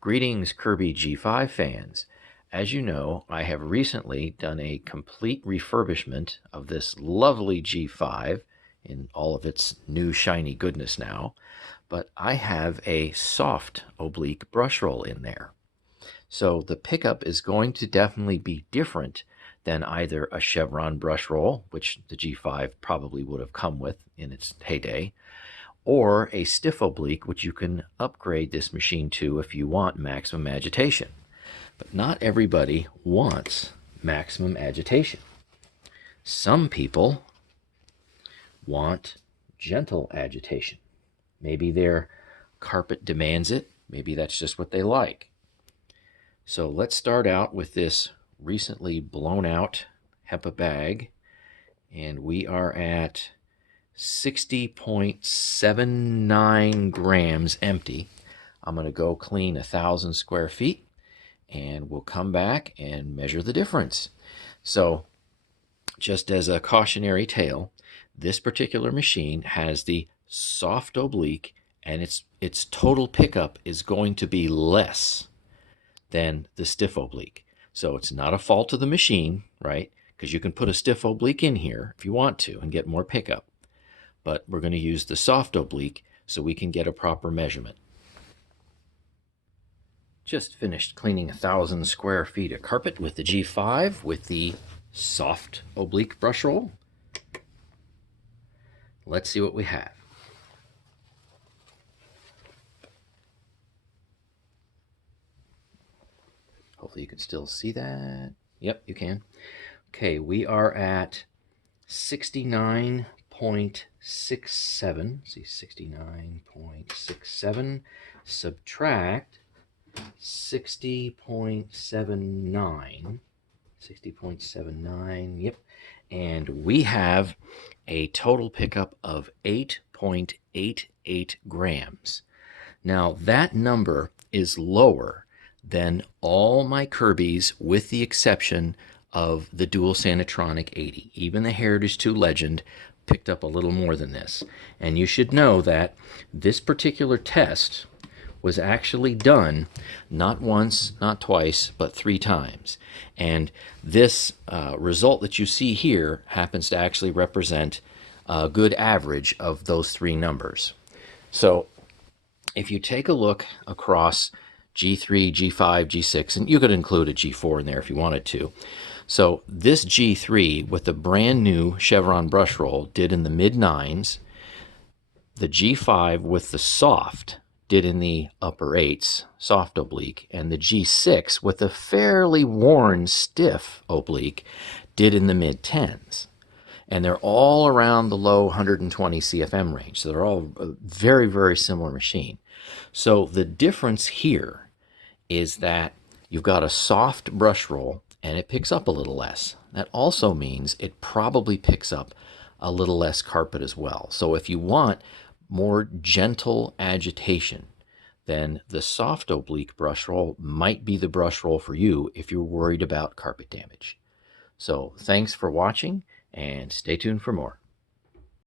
Greetings, Kirby G5 fans. As you know, I have recently done a complete refurbishment of this lovely G5 in all of its new shiny goodness now, but I have a soft oblique brush roll in there. So the pickup is going to definitely be different than either a chevron brush roll, which the G5 probably would have come with in its heyday, or a stiff oblique, which you can upgrade this machine to if you want maximum agitation. But not everybody wants maximum agitation. Some people want gentle agitation. Maybe their carpet demands it. Maybe that's just what they like. So let's start out with this recently blown out HEPA bag, and we are at 60.79 grams empty. I'm going to go clean 1,000 square feet and we'll come back and measure the difference. So just as a cautionary tale, this particular machine has the soft oblique, and its total pickup is going to be less than the stiff oblique. So it's not a fault of the machine, right? Because you can put a stiff oblique in here if you want to and get more pickup. But we're going to use the soft oblique so we can get a proper measurement. Just finished cleaning 1,000 square feet of carpet with the G5 with the soft oblique brush roll. Let's see what we have. Hopefully you can still see that. Yep, you can. Okay, we are at 69.67. See, 69.67. Subtract 60.79. 60.79, yep. And we have a total pickup of 8.88 grams. Now, that number is lower than all my Kirbys, with the exception of the Dual Sanitronic 80. Even the Heritage 2 Legend picked up a little more than this. And you should know that this particular test was actually done not once, not twice, but 3 times. And this result that you see here happens to actually represent a good average of those 3 numbers. So if you take a look across G3, G5, G6, and you could include a G4 in there if you wanted to. So this G3 with the brand new chevron brush roll did in the mid-9s. The G5 with the soft did in the upper 8s, soft oblique, and the G6 with a fairly worn stiff oblique did in the mid-10s. And they're all around the low 120 CFM range. So they're all a very, very similar machine. So the difference here is that you've got a soft brush roll and it picks up a little less. That also means it probably picks up a little less carpet as well. So if you want more gentle agitation, then the soft oblique brush roll might be the brush roll for you if you're worried about carpet damage. So thanks for watching and stay tuned for more.